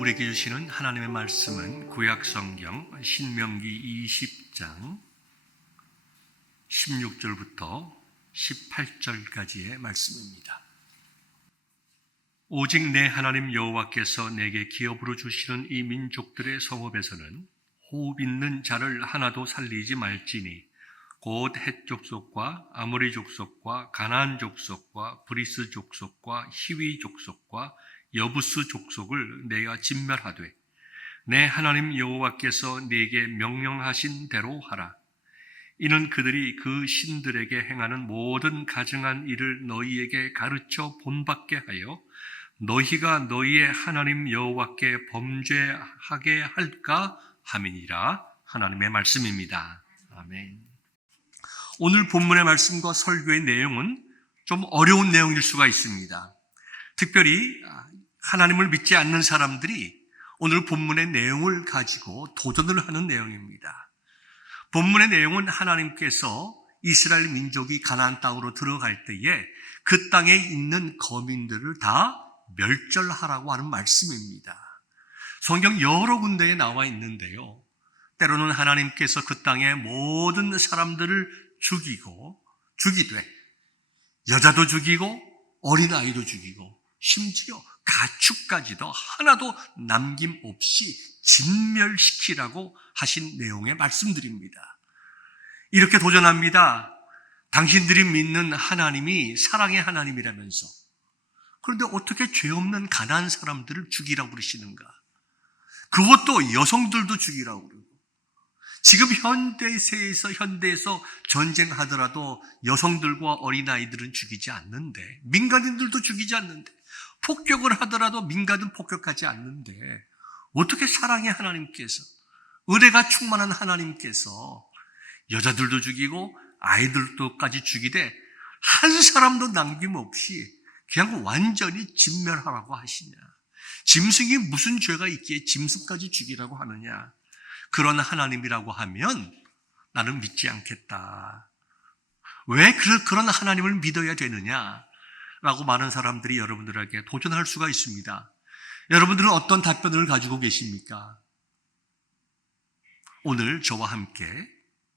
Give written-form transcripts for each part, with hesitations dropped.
우리에게 주시는 하나님의 말씀은 구약성경 신명기 20장 16절부터 18절까지의 말씀입니다. 오직 내 하나님 여호와께서 내게 기업으로 주시는 이 민족들의 성읍에서는 호흡 있는 자를 하나도 살리지 말지니 곧 헷 족속과 아모리 족속과 가나안 족속과 브리스 족속과 히위 족속과 여부스 족속을 내가 진멸하되 내 하나님 여호와께서 네게 명령하신 대로 하라. 이는 그들이 그 신들에게 행하는 모든 가증한 일을 너희에게 가르쳐 본받게 하여 너희가 너희의 하나님 여호와께 범죄하게 할까 함이니라. 하나님의 말씀입니다. 아멘. 오늘 본문의 말씀과 설교의 내용은 좀 어려운 내용일 수가 있습니다. 특별히 하나님을 믿지 않는 사람들이 오늘 본문의 내용을 가지고 도전을 하는 내용입니다. 본문의 내용은 하나님께서 이스라엘 민족이 가나안 땅으로 들어갈 때에 그 땅에 있는 거민들을 다 멸절하라고 하는 말씀입니다. 성경 여러 군데에 나와 있는데요. 때로는 하나님께서 그 땅의 모든 사람들을 죽이되 여자도 죽이고 어린아이도 죽이고 심지어 가축까지도 하나도 남김없이 진멸시키라고 하신 내용의 말씀들입니다. 이렇게 도전합니다. 당신들이 믿는 하나님이 사랑의 하나님이라면서 그런데 어떻게 죄 없는 가나안 사람들을 죽이라고 그러시는가? 그것도 여성들도 죽이라고 그러고 지금 현대에서 전쟁하더라도 여성들과 어린아이들은 죽이지 않는데 민간인들도 죽이지 않는데 폭격을 하더라도 민간은 폭격하지 않는데 어떻게 사랑의 하나님께서 은혜가 충만한 하나님께서 여자들도 죽이고 아이들도까지 죽이되 한 사람도 남김없이 그냥 완전히 진멸하라고 하시냐? 짐승이 무슨 죄가 있기에 짐승까지 죽이라고 하느냐? 그런 하나님이라고 하면 나는 믿지 않겠다. 왜 그런 하나님을 믿어야 되느냐? 라고 많은 사람들이 여러분들에게 도전할 수가 있습니다. 여러분들은 어떤 답변을 가지고 계십니까? 오늘 저와 함께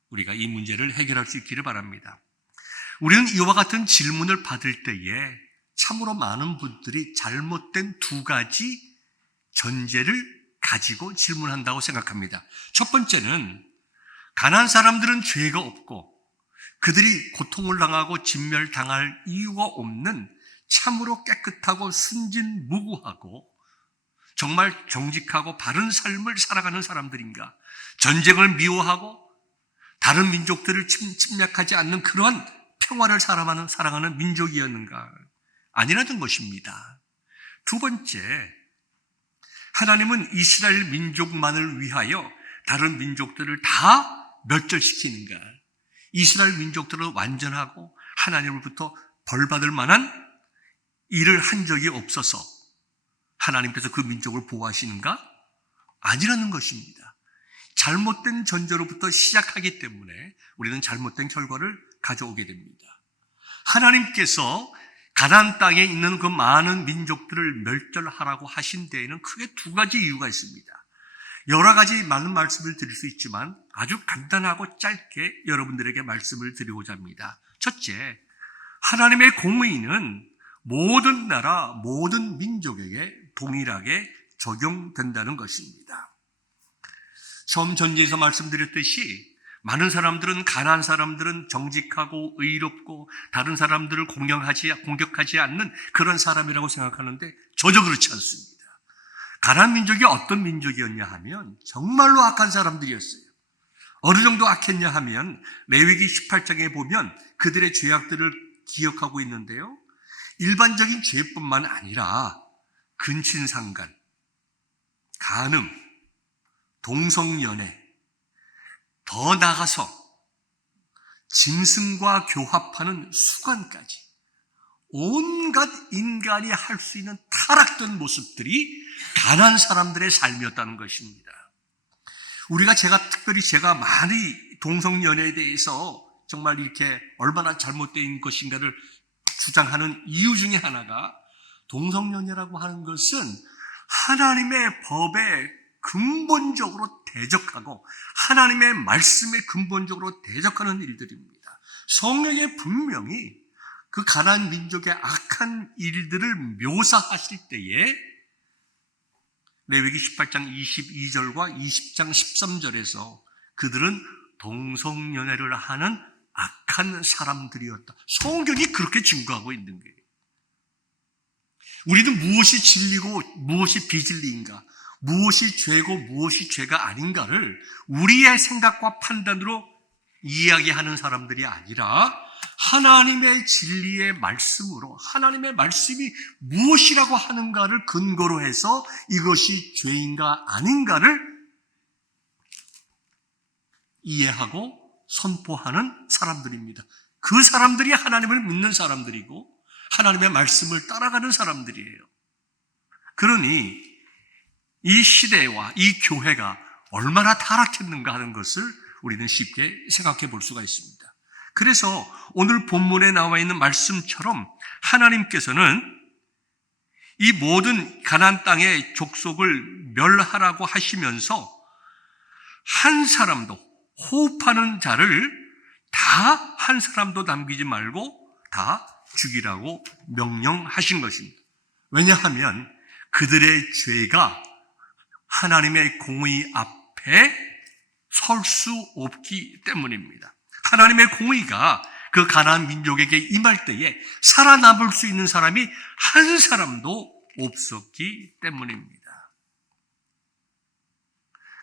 우리가 이 문제를 해결할 수 있기를 바랍니다. 우리는 이와 같은 질문을 받을 때에 참으로 많은 분들이 잘못된 두 가지 전제를 가지고 질문한다고 생각합니다. 첫 번째는 가나안 사람들은 죄가 없고 그들이 고통을 당하고 진멸당할 이유가 없는 참으로 깨끗하고 순진무구하고 정말 정직하고 바른 삶을 살아가는 사람들인가? 전쟁을 미워하고 다른 민족들을 침략하지 않는 그러한 평화를 사랑하는 민족이었는가? 아니라는 것입니다. 두 번째, 하나님은 이스라엘 민족만을 위하여 다른 민족들을 다 멸절시키는가? 이스라엘 민족들은 완전하고 하나님으로부터 벌받을 만한 일을 한 적이 없어서 하나님께서 그 민족을 보호하시는가? 아니라는 것입니다. 잘못된 전제로부터 시작하기 때문에 우리는 잘못된 결과를 가져오게 됩니다. 하나님께서 가나안 땅에 있는 그 많은 민족들을 멸절하라고 하신 데에는 크게 두 가지 이유가 있습니다. 여러 가지 많은 말씀을 드릴 수 있지만 아주 간단하고 짧게 여러분들에게 말씀을 드리고자 합니다. 첫째, 하나님의 공의는 모든 나라, 모든 민족에게 동일하게 적용된다는 것입니다. 처음 전제에서 말씀드렸듯이 많은 사람들은 가나안 사람들은 정직하고 의롭고 다른 사람들을 공격하지 않는 그런 사람이라고 생각하는데 전혀 그렇지 않습니다. 가나안 민족이 어떤 민족이었냐 하면 정말로 악한 사람들이었어요. 어느 정도 악했냐 하면 레위기 18장에 보면 그들의 죄악들을 기억하고 있는데요. 일반적인 죄뿐만 아니라 근친상간, 간음, 동성연애, 더 나아가서 짐승과 교합하는 수관까지 온갖 인간이 할 수 있는 타락된 모습들이 가난한 사람들의 삶이었다는 것입니다. 특별히 제가 많이 동성연애에 대해서 정말 이렇게 얼마나 잘못된 것인가를 주장하는 이유 중에 하나가 동성연애라고 하는 것은 하나님의 법에 근본적으로 대적하고 하나님의 말씀에 근본적으로 대적하는 일들입니다. 성경에 분명히 그 가나안 민족의 악한 일들을 묘사하실 때에 레위기 18장 22절과 20장 13절에서 그들은 동성연애를 하는 악한 사람들이었다. 성경이 그렇게 증거하고 있는 거예요. 우리는 무엇이 진리고 무엇이 비진리인가, 무엇이 죄고 무엇이 죄가 아닌가를 우리의 생각과 판단으로 이야기하는 사람들이 아니라 하나님의 진리의 말씀으로 하나님의 말씀이 무엇이라고 하는가를 근거로 해서 이것이 죄인가 아닌가를 이해하고 선포하는 사람들입니다. 그 사람들이 하나님을 믿는 사람들이고 하나님의 말씀을 따라가는 사람들이에요. 그러니 이 시대와 이 교회가 얼마나 타락했는가 하는 것을 우리는 쉽게 생각해 볼 수가 있습니다. 그래서 오늘 본문에 나와 있는 말씀처럼 하나님께서는 이 모든 가나안 땅의 족속을 멸하라고 하시면서 한 사람도, 호흡하는 자를 다 한 사람도 남기지 말고 다 죽이라고 명령하신 것입니다. 왜냐하면 그들의 죄가 하나님의 공의 앞에 설 수 없기 때문입니다. 하나님의 공의가 그 가나안 민족에게 임할 때에 살아남을 수 있는 사람이 한 사람도 없었기 때문입니다.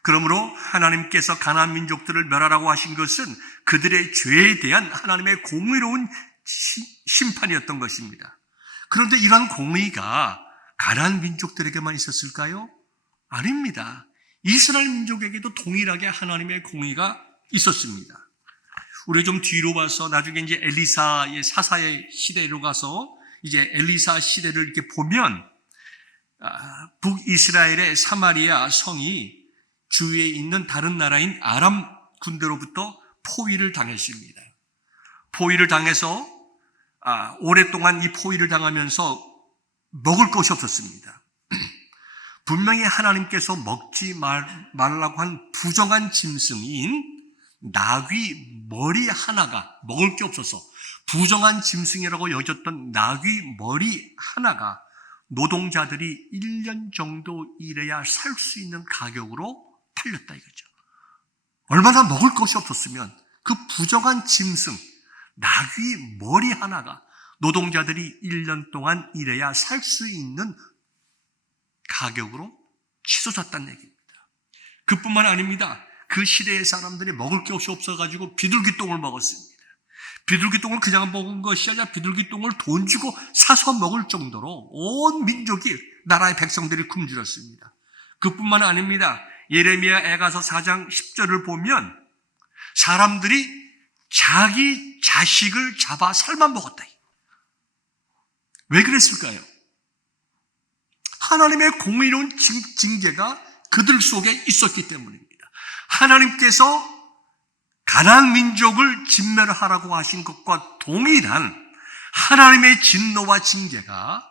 그러므로 하나님께서 가나안 민족들을 멸하라고 하신 것은 그들의 죄에 대한 하나님의 공의로운 심판이었던 것입니다. 그런데 이러한 공의가 가나안 민족들에게만 있었을까요? 아닙니다. 이스라엘 민족에게도 동일하게 하나님의 공의가 있었습니다. 우리 좀 뒤로 봐서 나중에 이제 엘리사의 사사의 시대로 가서 이제 엘리사 시대를 이렇게 보면 북이스라엘의 사마리아 성이 주위에 있는 다른 나라인 아람 군대로부터 포위를 당했습니다. 포위를 당해서 오랫동안 이 포위를 당하면서 먹을 것이 없었습니다. 분명히 하나님께서 먹지 말라고 한 부정한 짐승인 나귀 머리 하나가 먹을 게 없어서 부정한 짐승이라고 여겼던 나귀 머리 하나가 노동자들이 1년 정도 일해야 살 수 있는 가격으로 팔렸다 이거죠. 얼마나 먹을 것이 없었으면 그 부정한 짐승 나귀 머리 하나가 노동자들이 1년 동안 일해야 살 수 있는 가격으로 치솟았다는 얘기입니다. 그뿐만 아닙니다. 그 시대의 사람들이 먹을 게 없어가지고 비둘기똥을 먹었습니다. 비둘기똥을 그냥 먹은 것이 아니라 비둘기똥을 돈 주고 사서 먹을 정도로 온 민족이 나라의 백성들이 굶주렸습니다. 그뿐만 아닙니다. 예레미야 애가서 4장 10절을 보면 사람들이 자기 자식을 잡아 삶아 먹었다. 왜 그랬을까요? 하나님의 공의로운 징계가 그들 속에 있었기 때문입니다. 하나님께서 가나안 민족을 진멸하라고 하신 것과 동일한 하나님의 진노와 징계가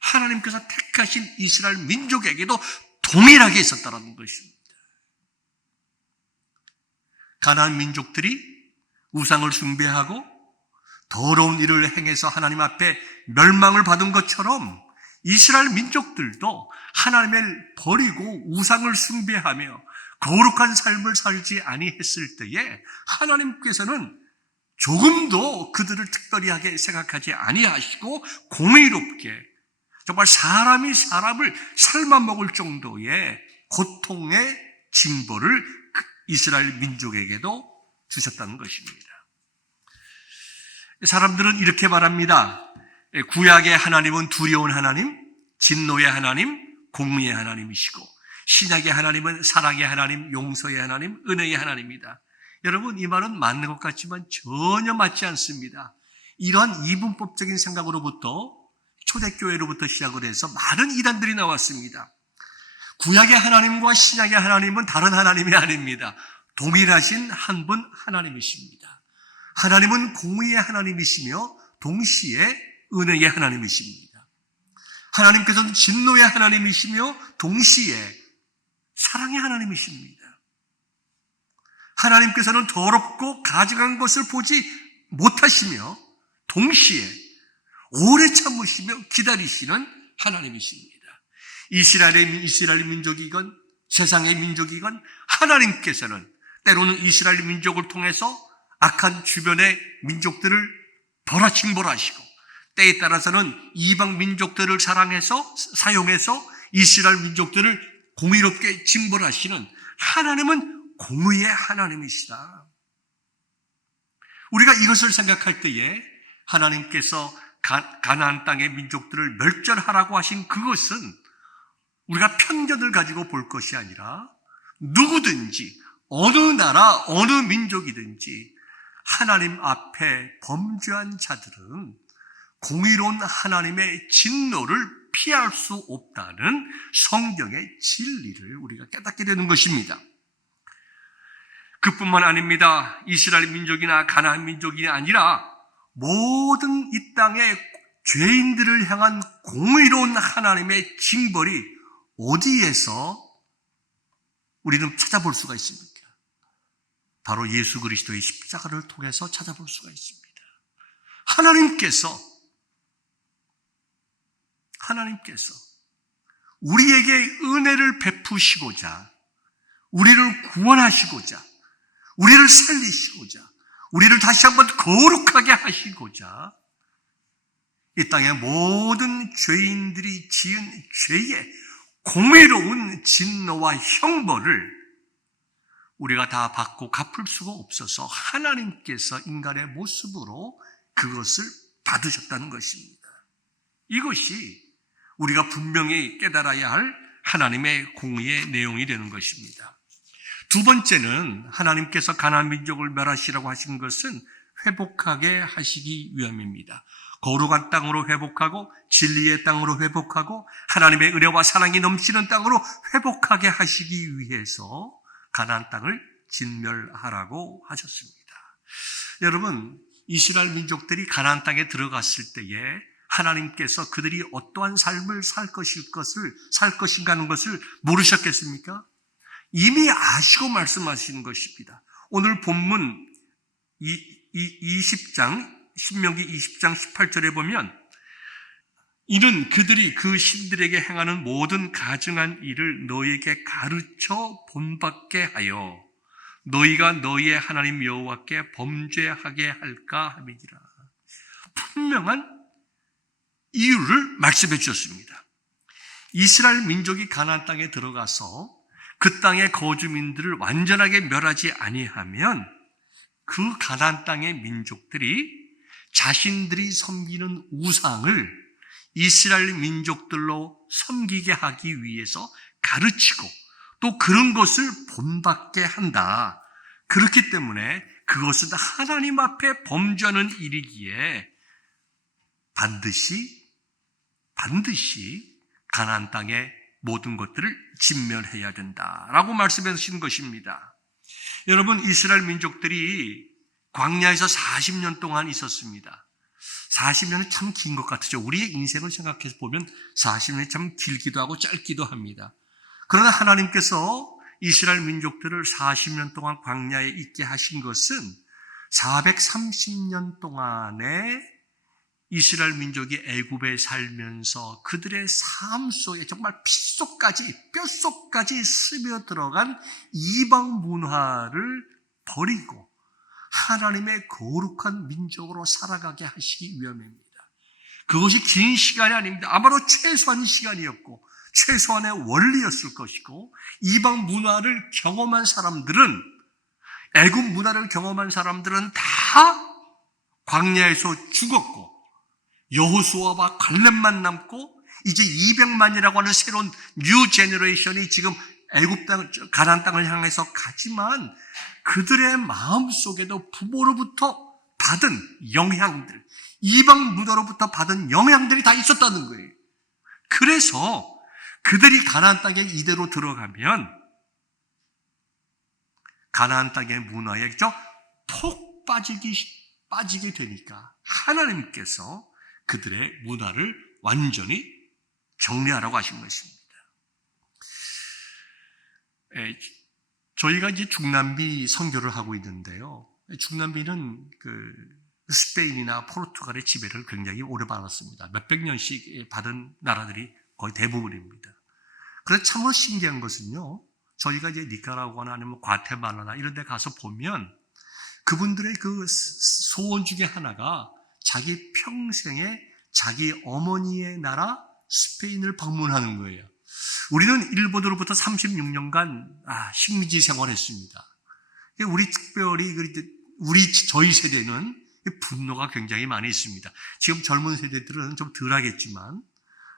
하나님께서 택하신 이스라엘 민족에게도 동일하게 있었다는 것입니다. 가나안 민족들이 우상을 숭배하고 더러운 일을 행해서 하나님 앞에 멸망을 받은 것처럼 이스라엘 민족들도 하나님을 버리고 우상을 숭배하며 거룩한 삶을 살지 아니했을 때에 하나님께서는 조금도 그들을 특별하게 생각하지 아니하시고 공의롭게 정말 사람이 사람을 삶아먹을 정도의 고통의 징벌을 이스라엘 민족에게도 주셨다는 것입니다. 사람들은 이렇게 말합니다. 구약의 하나님은 두려운 하나님, 진노의 하나님, 공의의 하나님이시고 신약의 하나님은 사랑의 하나님, 용서의 하나님, 은혜의 하나님이다. 여러분, 이 말은 맞는 것 같지만 전혀 맞지 않습니다. 이러한 이분법적인 생각으로부터 초대교회로부터 시작을 해서 많은 이단들이 나왔습니다. 구약의 하나님과 신약의 하나님은 다른 하나님이 아닙니다. 동일하신 한 분 하나님이십니다. 하나님은 공의의 하나님이시며 동시에 은혜의 하나님이십니다. 하나님께서는 진노의 하나님이시며 동시에 사랑의 하나님이십니다. 하나님께서는 더럽고 가증한 것을 보지 못하시며 동시에 오래 참으시며 기다리시는 하나님이십니다. 이스라엘 민족이건 세상의 민족이건 하나님께서는 때로는 이스라엘 민족을 통해서 악한 주변의 민족들을 징벌하시고 때에 따라서는 이방 민족들을 사용해서 이스라엘 민족들을 공의롭게 징벌하시는 하나님은 공의의 하나님이시다. 우리가 이것을 생각할 때에 하나님께서 가나안 땅의 민족들을 멸절하라고 하신 그것은 우리가 편견을 가지고 볼 것이 아니라 누구든지 어느 나라 어느 민족이든지 하나님 앞에 범죄한 자들은 공의로운 하나님의 진노를 피할 수 없다는 성경의 진리를 우리가 깨닫게 되는 것입니다. 그뿐만 아닙니다. 이스라엘 민족이나 가나안 민족이 아니라 모든 이 땅의 죄인들을 향한 공의로운 하나님의 징벌이 어디에서 우리는 찾아볼 수가 있습니까? 바로 예수 그리스도의 십자가를 통해서 찾아볼 수가 있습니다. 하나님께서 우리에게 은혜를 베푸시고자, 우리를 구원하시고자, 우리를 살리시고자, 우리를 다시 한번 거룩하게 하시고자 이 땅의 모든 죄인들이 지은 죄의 공의로운 진노와 형벌을 우리가 다 받고 갚을 수가 없어서 하나님께서 인간의 모습으로 그것을 받으셨다는 것입니다. 이것이 우리가 분명히 깨달아야 할 하나님의 공의의 내용이 되는 것입니다. 두 번째는 하나님께서 가나안 민족을 멸하시라고 하신 것은 회복하게 하시기 위함입니다. 거룩한 땅으로 회복하고 진리의 땅으로 회복하고 하나님의 은혜와 사랑이 넘치는 땅으로 회복하게 하시기 위해서 가나안 땅을 진멸하라고 하셨습니다. 여러분, 이스라엘 민족들이 가나안 땅에 들어갔을 때에 하나님께서 그들이 어떠한 삶을 살 것인가 하는 것을 모르셨겠습니까? 이미 아시고 말씀하시는 것입니다. 오늘 본문 20장, 신명기 20장 18절에 보면 이는 그들이 그 신들에게 행하는 모든 가증한 일을 너희에게 가르쳐 본받게 하여 너희가 너희의 하나님 여호와께 범죄하게 할까 함이니라. 분명한 이유를 말씀해 주셨습니다. 이스라엘 민족이 가나안 땅에 들어가서 그 땅의 거주민들을 완전하게 멸하지 아니하면 그 가나안 땅의 민족들이 자신들이 섬기는 우상을 이스라엘 민족들로 섬기게 하기 위해서 가르치고 또 그런 것을 본받게 한다. 그렇기 때문에 그것은 하나님 앞에 범죄하는 일이기에 반드시 가나안 땅의 모든 것들을 진멸해야 된다라고 말씀하시는 것입니다. 여러분, 이스라엘 민족들이 광야에서 40년 동안 있었습니다. 40년은 참 긴 것 같죠. 우리의 인생을 생각해서 보면 40년이 참 길기도 하고 짧기도 합니다. 그러나 하나님께서 이스라엘 민족들을 40년 동안 광야에 있게 하신 것은 430년 동안에 이스라엘 민족이 애굽에 살면서 그들의 삶 속에 정말 뼛속까지 스며들어간 이방 문화를 버리고 하나님의 거룩한 민족으로 살아가게 하시기 위함입니다. 그것이 긴 시간이 아닙니다. 아마도 최소한 시간이었고 최소한의 원리였을 것이고 이방 문화를 경험한 사람들은 애굽 문화를 경험한 사람들은 다 광야에서 죽었고 여호수아와 갈렙만 남고 이제 200만이라고 하는 새로운 뉴 제너레이션이 지금 애굽 땅, 가나안 땅을 향해서 가지만 그들의 마음속에도 부모로부터 받은 영향들, 이방 문화로부터 받은 영향들이 다 있었다는 거예요. 그래서 그들이 가나안 땅에 이대로 들어가면 가나안 땅의 문화에 톡 빠지게 되니까 하나님께서 그들의 문화를 완전히 정리하라고 하신 것입니다. 저희가 이제 중남미 선교를 하고 있는데요. 중남미는 스페인이나 포르투갈의 지배를 굉장히 오래 받았습니다. 몇백 년씩 받은 나라들이 거의 대부분입니다. 그래서 참으로 신기한 것은요, 저희가 이제 니카라구아나 아니면 과테말라나 이런 데 가서 보면 그분들의 그 소원 중에 하나가 자기 평생에 자기 어머니의 나라 스페인을 방문하는 거예요. 우리는 일본으로부터 36년간 식민지 생활했습니다. 우리 특별히 저희 세대는 분노가 굉장히 많이 있습니다. 지금 젊은 세대들은 좀 덜하겠지만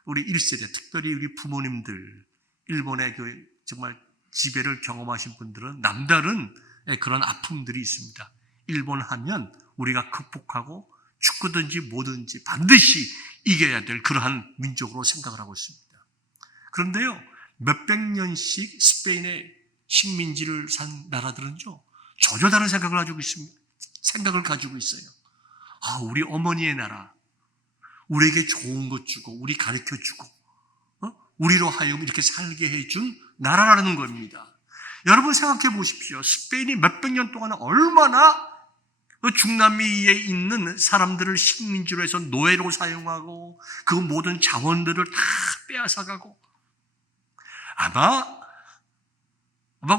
우리 1세대, 특별히 우리 부모님들, 일본의 정말 지배를 경험하신 분들은 남다른 그런 아픔들이 있습니다. 일본 하면 우리가 극복하고 죽든지 뭐든지 반드시 이겨야 될 그러한 민족으로 생각을 하고 있습니다. 그런데요, 몇백 년씩 스페인의 식민지를 산 나라들은요, 전혀 다른 생각을 가지고 있습니다. 생각을 가지고 있어요. 우리 어머니의 나라, 우리에게 좋은 것 주고, 우리 가르쳐 주고, 우리로 하여금 이렇게 살게 해준 나라라는 겁니다. 여러분 생각해 보십시오. 스페인이 몇백 년 동안 얼마나 중남미에 있는 사람들을 식민지로 해서 노예로 사용하고 그 모든 자원들을 다 빼앗아가고, 아마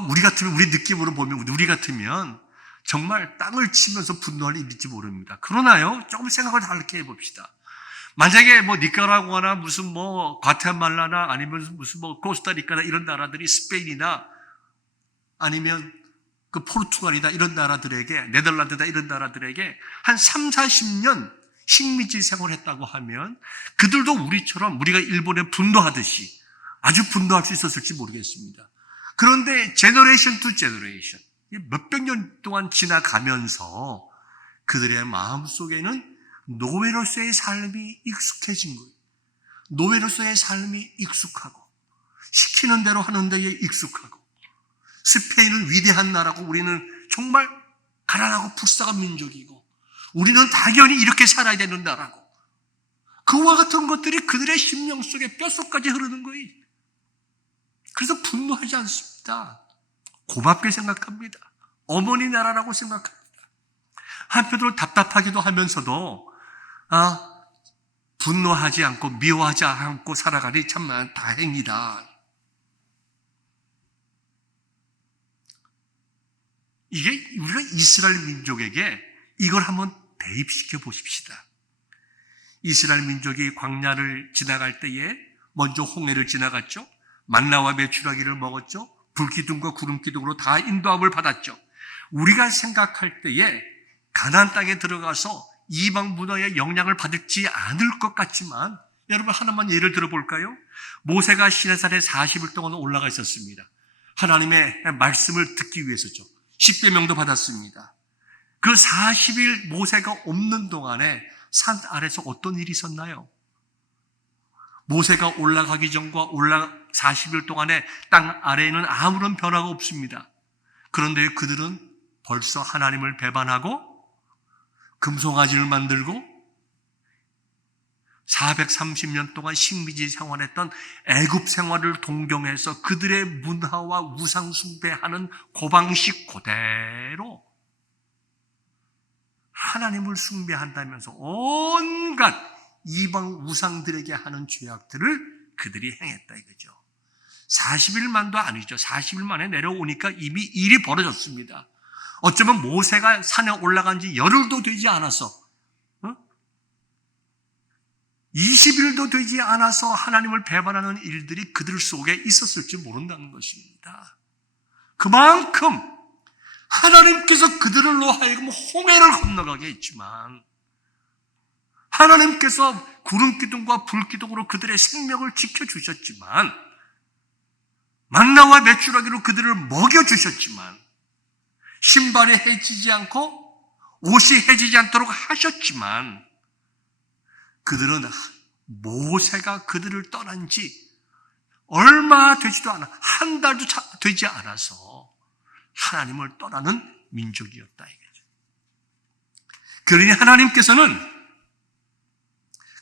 우리 같으면, 우리 느낌으로 보면 우리 같으면 정말 땅을 치면서 분노할 일일지 모릅니다. 그러나요, 조금 생각을 다르게 해봅시다. 만약에 니카라구아나 무슨 과테말라나 아니면 무슨 코스타리카나 이런 나라들이 스페인이나 아니면 포르투갈이나 이런 나라들에게, 네덜란드나 이런 나라들에게 한 3, 40년 식민지 생활했다고 하면 그들도 우리처럼 우리가 일본에 분노하듯이 아주 분노할 수 있었을지 모르겠습니다. 그런데 제너레이션 투 제너레이션, 몇백 년 동안 지나가면서 그들의 마음속에는 노예로서의 삶이 익숙해진 거예요. 노예로서의 삶이 익숙하고 시키는 대로 하는 데에 익숙하고, 스페인은 위대한 나라고 우리는 정말 가난하고 불쌍한 민족이고 우리는 당연히 이렇게 살아야 되는 나라고, 그와 같은 것들이 그들의 심령 속에 뼛속까지 흐르는 거예요. 그래서 분노하지 않습니다. 고맙게 생각합니다. 어머니 나라라고 생각합니다. 한편으로 답답하기도 하면서도 분노하지 않고 미워하지 않고 살아가니 참 다행이다. 이게 우리가 이스라엘 민족에게 이걸 한번 대입시켜 보십시다. 이스라엘 민족이 광야를 지나갈 때에 먼저 홍해를 지나갔죠. 만나와 메추라기를 먹었죠. 불기둥과 구름기둥으로 다 인도함을 받았죠. 우리가 생각할 때에 가나안 땅에 들어가서 이방 문화의 영향을 받지 않을 것 같지만, 여러분 하나만 예를 들어볼까요? 모세가 시내산에 40일 동안 올라가 있었습니다. 하나님의 말씀을 듣기 위해서죠. 십계명도 받았습니다. 그 40일 모세가 없는 동안에 산 아래서 어떤 일이 있었나요? 모세가 올라가기 전과 40일 동안에 땅 아래에는 아무런 변화가 없습니다. 그런데 그들은 벌써 하나님을 배반하고 금송아지를 만들고 430년 동안 식민지 생활했던 애굽 생활을 동경해서 그들의 문화와 우상 숭배하는 그 방식 그대로 하나님을 숭배한다면서 온갖 이방 우상들에게 하는 죄악들을 그들이 행했다 이거죠. 40일만도 아니죠. 40일 만에 내려오니까 이미 일이 벌어졌습니다. 어쩌면 모세가 산에 올라간 지 열흘도 되지 않아서 20일도 되지 않아서 하나님을 배반하는 일들이 그들 속에 있었을지 모른다는 것입니다. 그만큼 하나님께서 그들로 하여금 홍해를 건너가게 했지만, 하나님께서 구름기둥과 불기둥으로 그들의 생명을 지켜주셨지만, 만나와 메추라기로 그들을 먹여주셨지만, 신발이 해지지 않고 옷이 해지지 않도록 하셨지만, 그들은 모세가 그들을 떠난 지 얼마 되지도 않아, 한 달도 되지 않아서 하나님을 떠나는 민족이었다 이거죠. 그러니 하나님께서는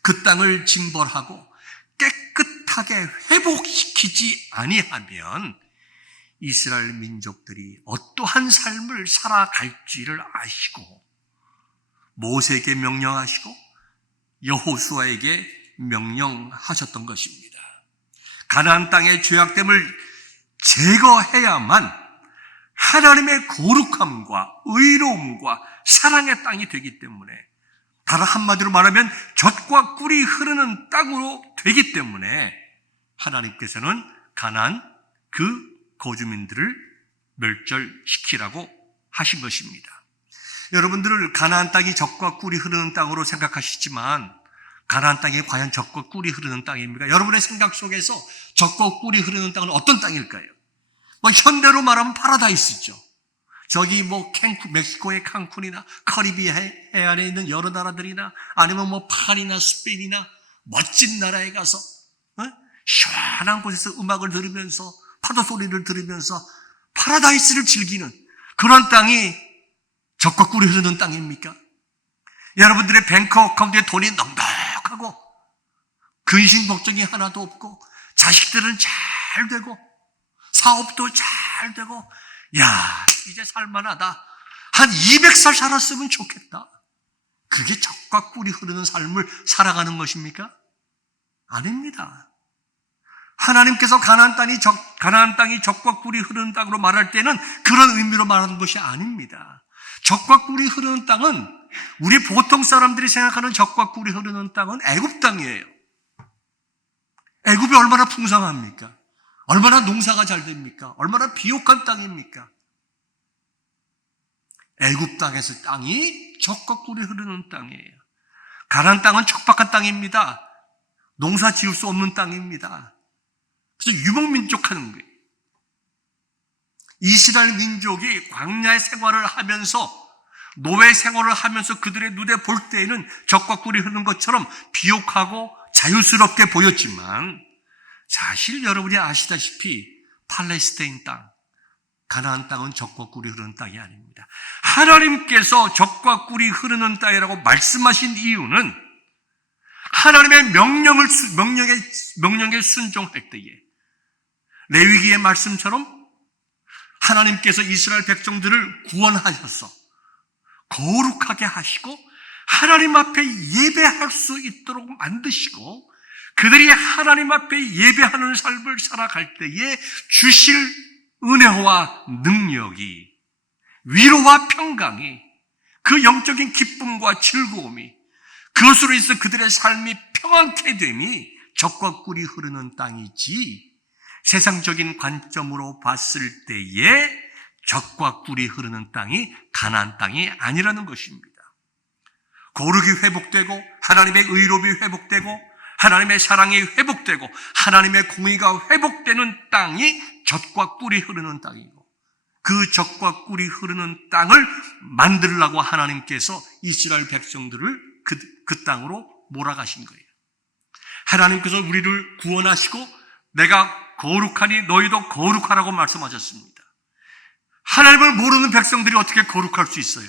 그 땅을 징벌하고 깨끗하게 회복시키지 아니하면 이스라엘 민족들이 어떠한 삶을 살아갈지를 아시고 모세에게 명령하시고 여호수아에게 명령하셨던 것입니다. 가나안 땅의 죄악됨을 제거해야만 하나님의 거룩함과 의로움과 사랑의 땅이 되기 때문에, 다른 한마디로 말하면 젖과 꿀이 흐르는 땅으로 되기 때문에 하나님께서는 가나안 그 거주민들을 멸절시키라고 하신 것입니다. 여러분들을 가나안 땅이 젖과 꿀이 흐르는 땅으로 생각하시지만 가나안 땅이 과연 젖과 꿀이 흐르는 땅입니까? 여러분의 생각 속에서 젖과 꿀이 흐르는 땅은 어떤 땅일까요? 현대로 말하면 파라다이스죠. 저기 멕시코의 칸쿤이나 카리비아 해안에 있는 여러 나라들이나 아니면 파리나 스페인이나 멋진 나라에 가서 시원한 곳에서 음악을 들으면서 파도 소리를 들으면서 파라다이스를 즐기는 그런 땅이 젖과 꿀이 흐르는 땅입니까? 여러분들의 뱅크 어카운트에 돈이 넉넉하고 근심 걱정이 하나도 없고 자식들은 잘 되고 사업도 잘 되고, 야, 이제 살만하다. 한 200살 살았으면 좋겠다. 그게 젖과 꿀이 흐르는 삶을 살아가는 것입니까? 아닙니다. 하나님께서 가나안 땅이 젖과 꿀이 흐르는 땅으로 말할 때는 그런 의미로 말하는 것이 아닙니다. 젖과 꿀이 흐르는 땅은 우리 보통 사람들이 생각하는 젖과 꿀이 흐르는 땅은 애굽 땅이에요. 애굽이 얼마나 풍성합니까? 얼마나 농사가 잘 됩니까? 얼마나 비옥한 땅입니까? 애굽 땅에서 땅이 젖과 꿀이 흐르는 땅이에요. 가나안 땅은 척박한 땅입니다. 농사 지을 수 없는 땅입니다. 그래서 유목민족 하는 거예요. 이스라엘 민족이 광야의 생활을 하면서 노예 생활을 하면서 그들의 눈에 볼 때에는 젖과 꿀이 흐르는 것처럼 비옥하고 자유스럽게 보였지만 사실 여러분이 아시다시피 팔레스타인 땅, 가나안 땅은 젖과 꿀이 흐르는 땅이 아닙니다. 하나님께서 젖과 꿀이 흐르는 땅이라고 말씀하신 이유는 하나님의 명령에 순종할 때에 레위기의 말씀처럼 하나님께서 이스라엘 백성들을 구원하셔서 거룩하게 하시고 하나님 앞에 예배할 수 있도록 만드시고 그들이 하나님 앞에 예배하는 삶을 살아갈 때에 주실 은혜와 능력이, 위로와 평강이, 그 영적인 기쁨과 즐거움이, 그것으로 인해서 그들의 삶이 평안케 됨이 젖과 꿀이 흐르는 땅이지, 세상적인 관점으로 봤을 때에 젖과 꿀이 흐르는 땅이 가나안 땅이 아니라는 것입니다. 거룩이 회복되고 하나님의 의로움이 회복되고 하나님의 사랑이 회복되고 하나님의 공의가 회복되는 땅이 젖과 꿀이 흐르는 땅이고, 그 젖과 꿀이 흐르는 땅을 만들려고 하나님께서 이스라엘 백성들을 그 땅으로 몰아가신 거예요. 하나님께서 우리를 구원하시고 내가 거룩하니 너희도 거룩하라고 말씀하셨습니다. 하나님을 모르는 백성들이 어떻게 거룩할 수 있어요?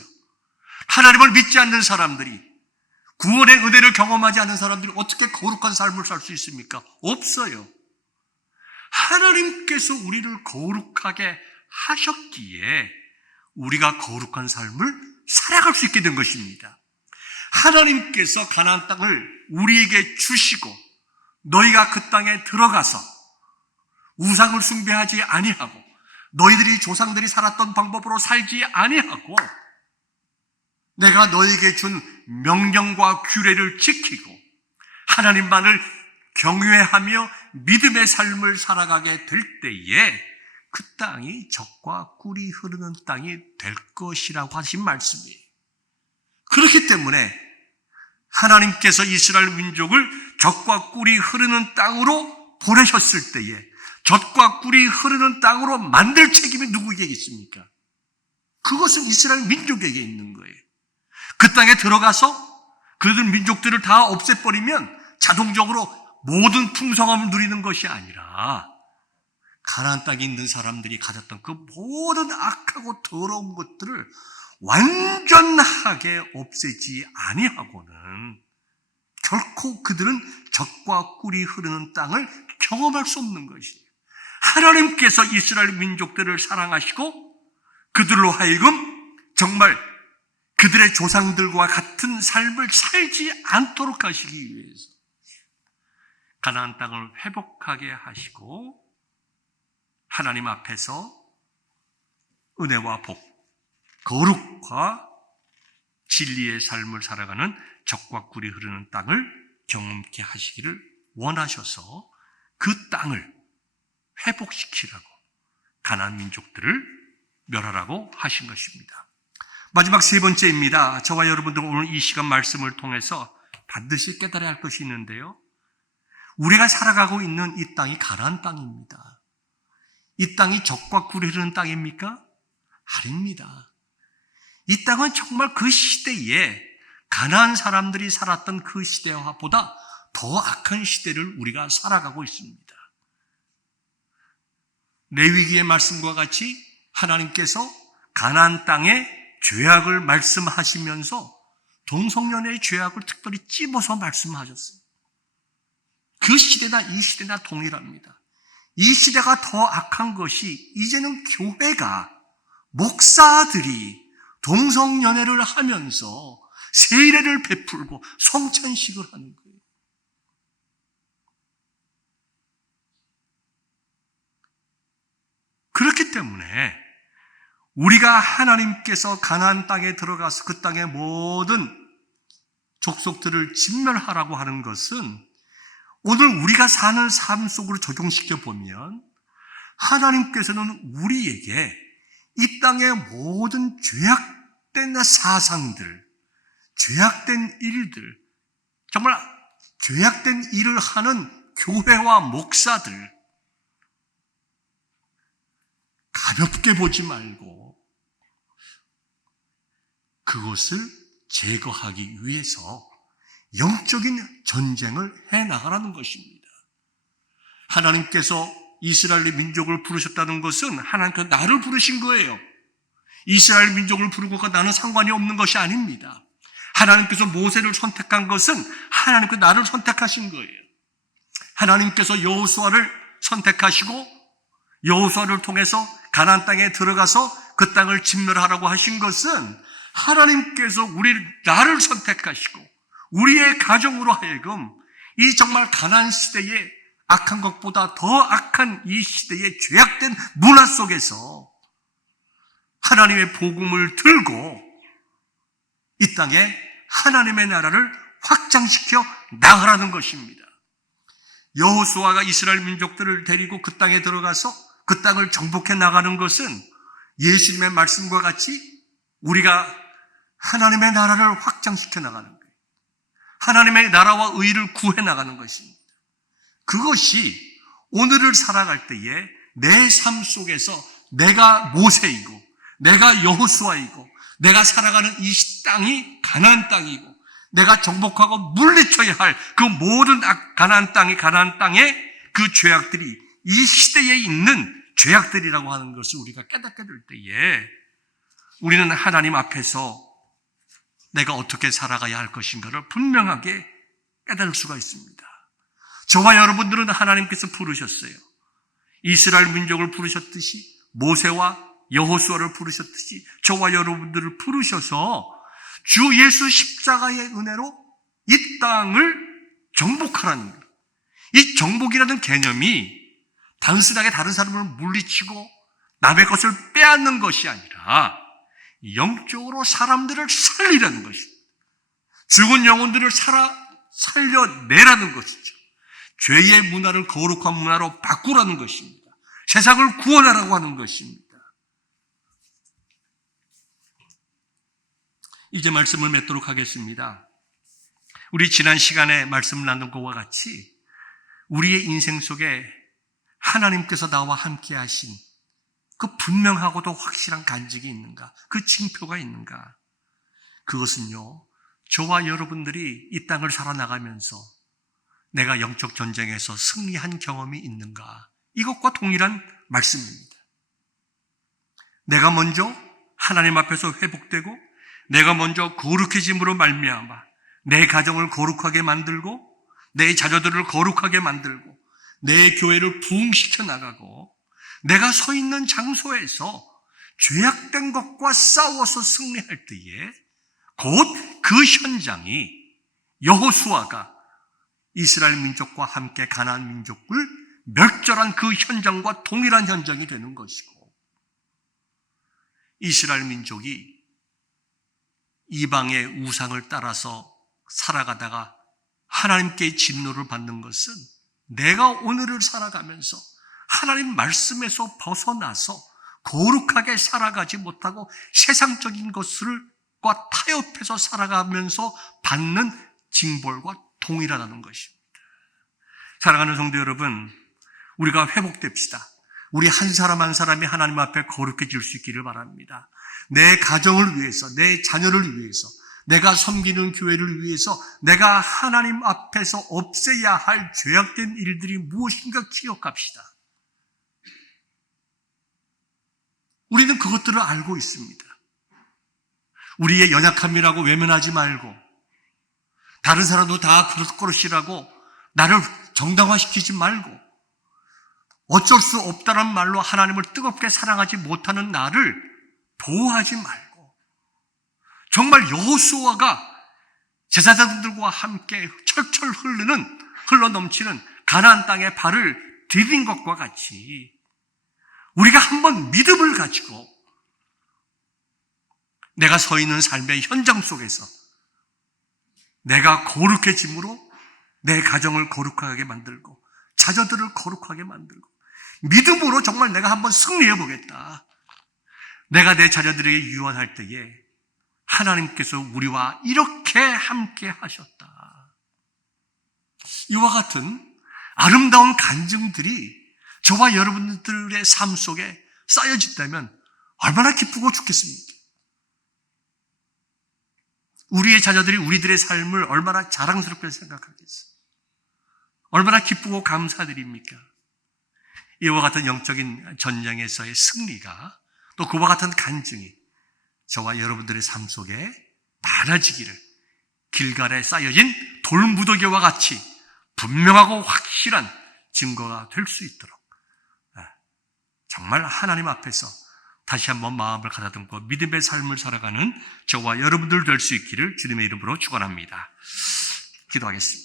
하나님을 믿지 않는 사람들이, 구원의 은혜를 경험하지 않는 사람들이 어떻게 거룩한 삶을 살 수 있습니까? 없어요. 하나님께서 우리를 거룩하게 하셨기에 우리가 거룩한 삶을 살아갈 수 있게 된 것입니다. 하나님께서 가나안 땅을 우리에게 주시고 너희가 그 땅에 들어가서 우상을 숭배하지 아니하고 너희들이 조상들이 살았던 방법으로 살지 아니하고 내가 너희에게 준 명령과 규례를 지키고 하나님만을 경외하며 믿음의 삶을 살아가게 될 때에 그 땅이 젖과 꿀이 흐르는 땅이 될 것이라고 하신 말씀이에요. 그렇기 때문에 하나님께서 이스라엘 민족을 젖과 꿀이 흐르는 땅으로 보내셨을 때에 젖과 꿀이 흐르는 땅으로 만들 책임이 누구에게 있습니까? 그것은 이스라엘 민족에게 있는 거예요. 그 땅에 들어가서 그들 민족들을 다 없애버리면 자동적으로 모든 풍성함을 누리는 것이 아니라 가나안 땅에 있는 사람들이 가졌던 그 모든 악하고 더러운 것들을 완전하게 없애지 아니하고는 결코 그들은 젖과 꿀이 흐르는 땅을 경험할 수 없는 것이에요. 하나님께서 이스라엘 민족들을 사랑하시고 그들로 하여금 정말 그들의 조상들과 같은 삶을 살지 않도록 하시기 위해서 가나안 땅을 회복하게 하시고 하나님 앞에서 은혜와 복, 거룩과 진리의 삶을 살아가는 젖과 꿀이 흐르는 땅을 경험케 하시기를 원하셔서 그 땅을 회복시키라고 가나안 민족들을 멸하라고 하신 것입니다. 마지막 세 번째입니다. 저와 여러분들 오늘 이 시간 말씀을 통해서 반드시 깨달아야 할 것이 있는데요. 우리가 살아가고 있는 이 땅이 가나안 땅입니다. 이 땅이 젖과 꿀이 흐르는 땅입니까? 아닙니다. 이 땅은 정말 그 시대에 가나안 사람들이 살았던 그 시대보다 더 악한 시대를 우리가 살아가고 있습니다. 레위기의 말씀과 같이 하나님께서 가나안 땅에 죄악을 말씀하시면서 동성연애의 죄악을 특별히 찝어서 말씀하셨어요. 그 시대나 이 시대나 동일합니다. 이 시대가 더 악한 것이 이제는 교회가 목사들이 동성연애를 하면서 세례를 베풀고 성찬식을 하는 거예요. 그렇기 때문에 우리가 하나님께서 가나안 땅에 들어가서 그 땅의 모든 족속들을 진멸하라고 하는 것은 오늘 우리가 사는 삶 속으로 적용시켜 보면 하나님께서는 우리에게 이 땅의 모든 죄악된 사상들, 죄악된 일들, 정말 죄악된 일을 하는 교회와 목사들 가볍게 보지 말고 그것을 제거하기 위해서 영적인 전쟁을 해나가라는 것입니다. 하나님께서 이스라엘 민족을 부르셨다는 것은 하나님께서 나를 부르신 거예요. 이스라엘 민족을 부르고 나는 상관이 없는 것이 아닙니다. 하나님께서 모세를 선택한 것은 하나님께서 나를 선택하신 거예요. 하나님께서 여호수아를 선택하시고 여호수아를 통해서 가나안 땅에 들어가서 그 땅을 진멸하라고 하신 것은 하나님께서 나를 선택하시고 우리의 가정으로 하여금 이 정말 가나안 시대의 악한 것보다 더 악한 이 시대의 죄악된 문화 속에서 하나님의 복음을 들고 이 땅에 하나님의 나라를 확장시켜 나가라는 것입니다. 여호수아가 이스라엘 민족들을 데리고 그 땅에 들어가서 그 땅을 정복해 나가는 것은 예수님의 말씀과 같이 우리가 하나님의 나라를 확장시켜 나가는 거예요. 하나님의 나라와 의를 구해 나가는 것입니다. 그것이 오늘을 살아갈 때에 내 삶 속에서 내가 모세이고 내가 여호수아이고 내가 살아가는 이 땅이 가나안 땅이고 내가 정복하고 물리쳐야 할 그 모든 가나안 땅의 그 죄악들이 이 시대에 있는 죄악들이라고 하는 것을 우리가 깨닫게 될 때에 우리는 하나님 앞에서 내가 어떻게 살아가야 할 것인가를 분명하게 깨달을 수가 있습니다. 저와 여러분들은 하나님께서 부르셨어요. 이스라엘 민족을 부르셨듯이 모세와 여호수아를 부르셨듯이 저와 여러분들을 부르셔서 주 예수 십자가의 은혜로 이 땅을 정복하라는 거예요. 이 정복이라는 개념이 단순하게 다른 사람을 물리치고 남의 것을 빼앗는 것이 아니라 영적으로 사람들을 살리라는 것입니다. 죽은 영혼들을 살려내라는 것이죠. 죄의 문화를 거룩한 문화로 바꾸라는 것입니다. 세상을 구원하라고 하는 것입니다. 이제 말씀을 맺도록 하겠습니다. 우리 지난 시간에 말씀을 나눈 것과 같이 우리의 인생 속에 하나님께서 나와 함께 하신 그 분명하고도 확실한 간직이 있는가? 그 징표가 있는가? 그것은요, 저와 여러분들이 이 땅을 살아나가면서 내가 영적 전쟁에서 승리한 경험이 있는가? 이것과 동일한 말씀입니다. 내가 먼저 하나님 앞에서 회복되고 내가 먼저 거룩해짐으로 말미암아 내 가정을 거룩하게 만들고 내 자녀들을 거룩하게 만들고 내 교회를 부흥시켜 나가고 내가 서 있는 장소에서 죄악된 것과 싸워서 승리할 때에 곧 그 현장이 여호수아가 이스라엘 민족과 함께 가나안 민족을 멸절한 그 현장과 동일한 현장이 되는 것이고, 이스라엘 민족이 이방의 우상을 따라서 살아가다가 하나님께 진노를 받는 것은 내가 오늘을 살아가면서 하나님 말씀에서 벗어나서 거룩하게 살아가지 못하고 세상적인 것들과 타협해서 살아가면서 받는 징벌과 동일하다는 것입니다. 사랑하는 성도 여러분, 우리가 회복됩시다. 우리 한 사람 한 사람이 하나님 앞에 거룩해질 수 있기를 바랍니다. 내 가정을 위해서, 내 자녀를 위해서, 내가 섬기는 교회를 위해서 내가 하나님 앞에서 없애야 할 죄악된 일들이 무엇인가 기억합시다. 우리는 그것들을 알고 있습니다. 우리의 연약함이라고 외면하지 말고, 다른 사람도 다 그렇시라고 나를 정당화시키지 말고, 어쩔 수 없다는 말로 하나님을 뜨겁게 사랑하지 못하는 나를 보호하지 말고, 정말 여호수아가 제사장들과 함께 철철 흘러 넘치는 가나안 땅에 발을 디딘 것과 같이 우리가 한번 믿음을 가지고 내가 서 있는 삶의 현장 속에서 내가 거룩해짐으로 내 가정을 거룩하게 만들고 자녀들을 거룩하게 만들고 믿음으로 정말 내가 한번 승리해 보겠다. 내가 내 자녀들에게 유언할 때에 하나님께서 우리와 이렇게 함께 하셨다. 이와 같은 아름다운 간증들이 저와 여러분들의 삶 속에 쌓여진다면 얼마나 기쁘고 좋겠습니까? 우리의 자녀들이 우리들의 삶을 얼마나 자랑스럽게 생각하겠어요? 얼마나 기쁘고 감사드립니까? 이와 같은 영적인 전쟁에서의 승리가, 또 그와 같은 간증이 저와 여러분들의 삶 속에 많아지기를, 길갈에 쌓여진 돌무더기와 같이 분명하고 확실한 증거가 될 수 있도록 정말 하나님 앞에서 다시 한번 마음을 가다듬고 믿음의 삶을 살아가는 저와 여러분들 될 수 있기를 주님의 이름으로 축원합니다. 기도하겠습니다.